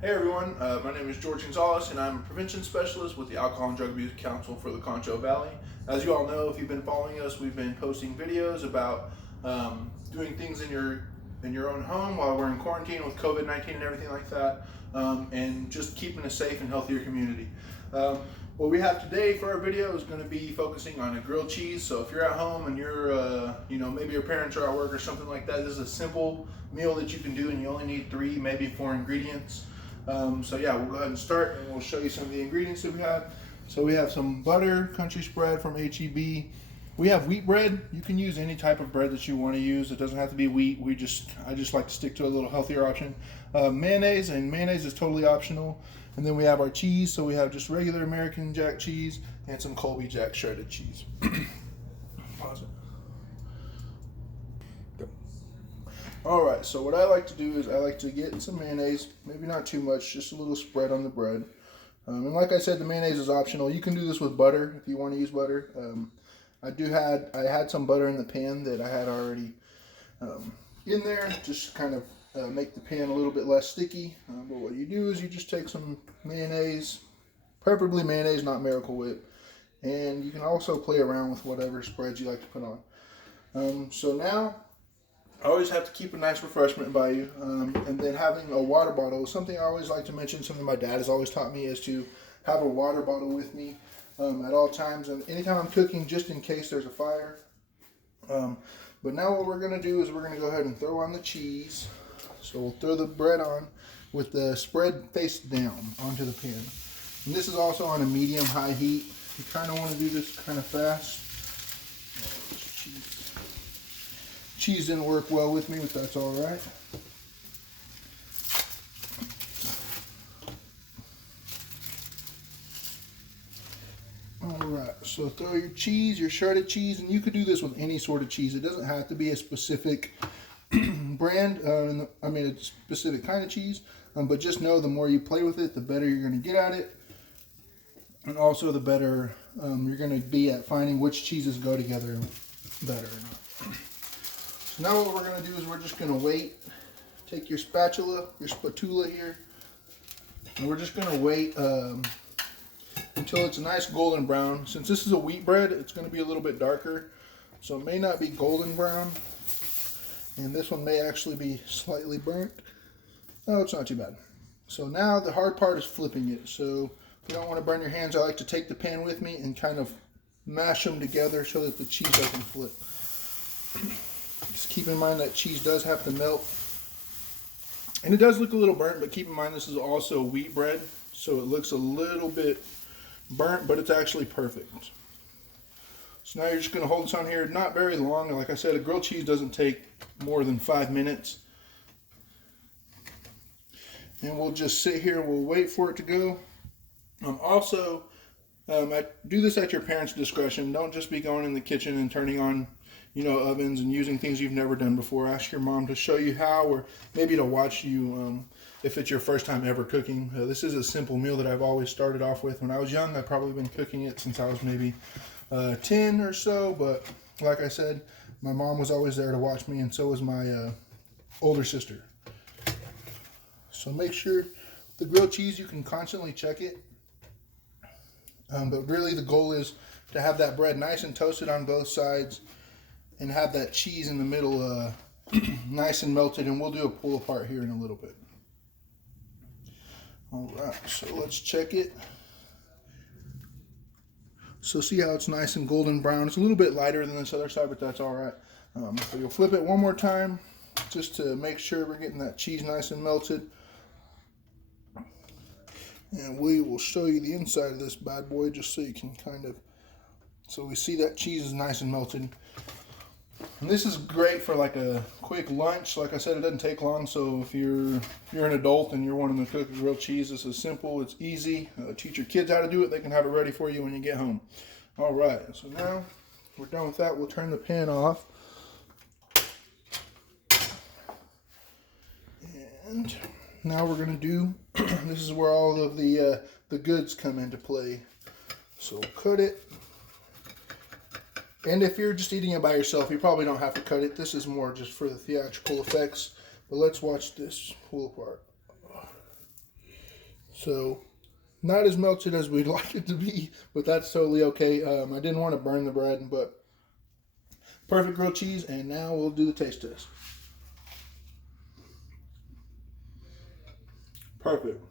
Hey everyone, my name is George Gonzalez and I'm a prevention specialist with the Alcohol and Drug Abuse Council for the Concho Valley. As you all know, if you've been following us, we've been posting videos about doing things in your own home while we're in quarantine with COVID-19 and everything like that, and just keeping a safe and healthier community. What we have today for our video is going to be focusing on a grilled cheese. So if you're at home and you're, maybe your parents are at work or something like that, this is a simple meal that you can do and you only need 3, maybe 4 ingredients. So yeah, we'll go ahead and start and we'll show you some of the ingredients that we have. So we have some butter, country spread from HEB. We have wheat bread. You can use any type of bread that you want to use. It doesn't have to be wheat. I just like to stick to a little healthier option. Mayonnaise, and mayonnaise is totally optional. And then we have our cheese. So we have just regular American Jack cheese and some Colby Jack shredded cheese. Pause it. All right, so what I like to do is I like to get some mayonnaise, maybe not too much, just a little spread on the bread. And like I said, the mayonnaise is optional. You can do this with butter if you want to use butter. I had some butter in the pan that I had already in there, just kind of make the pan a little bit less sticky. But what you do is you just take some mayonnaise, preferably mayonnaise, not Miracle Whip, and you can also play around with whatever spreads you like to put on. So now, I always have to keep a nice refreshment by you, and then having a water bottle is something I always like to mention. Something my dad has always taught me is to have a water bottle with me at all times, and anytime I'm cooking, just in case there's a fire. But now what we're going to do is we're going to go ahead and throw on the cheese. So we'll throw the bread on with the spread face down onto the pan. And this is also on a medium-high heat. You kind of want to do this kind of fast. Cheese didn't work well with me, but that's all right. All right, so throw your cheese, your shredded cheese, and you could do this with any sort of cheese. It doesn't have to be a specific brand, a specific kind of cheese, but just know the more you play with it, the better you're going to get at it, and also the better you're going to be at finding which cheeses go together better or not. Now what we're going to do is we're just going to wait. Take your spatula here, and we're just going to wait until it's a nice golden brown. Since this is a wheat bread, it's going to be a little bit darker, so it may not be golden brown, and this one may actually be slightly burnt. Oh, it's not too bad. So now the hard part is flipping it. So if you don't want to burn your hands, I like to take the pan with me and kind of mash them together so that the cheese doesn't flip. Just keep in mind that cheese does have to melt. And it does look a little burnt, but keep in mind this is also wheat bread, so it looks a little bit burnt, but it's actually perfect. So now you're just going to hold this on here, not very long. Like I said, a grilled cheese doesn't take more than 5 minutes. And we'll just sit here, we'll wait for it to go. I do this at your parents' discretion. Don't just be going in the kitchen and turning on ovens and using things you've never done before. Ask your mom to show you how, or maybe to watch you if it's your first time ever cooking. This is a simple meal that I've always started off with. When I was young, I've probably been cooking it since I was maybe 10 or so, but like I said, my mom was always there to watch me, and so was my older sister. So make sure the grilled cheese, you can constantly check it, but really the goal is to have that bread nice and toasted on both sides, and have that cheese in the middle nice and melted, and we'll do a pull apart here in a little bit. All right, so let's check it. So see how it's nice and golden brown. It's a little bit lighter than this other side, but that's all right. So you'll flip it one more time just to make sure we're getting that cheese nice and melted. And we will show you the inside of this bad boy just so you can so we see that cheese is nice and melted. And this is great for like a quick lunch. Like I said, it doesn't take long, so if you're an adult and you're wanting to cook grilled cheese, this is simple, it's easy. Teach your kids how to do it. They can have it ready for you when you get home. All right, so now we're done with that. We'll turn the pan off. And now we're going to do, this is where all of the goods come into play. So cut it. And if you're just eating it by yourself, you probably don't have to cut it. This is more just for the theatrical effects. But let's watch this pull apart. So not as melted as we'd like it to be, but that's totally okay. I didn't want to burn the bread, but perfect grilled cheese. And now we'll do the taste test. Perfect.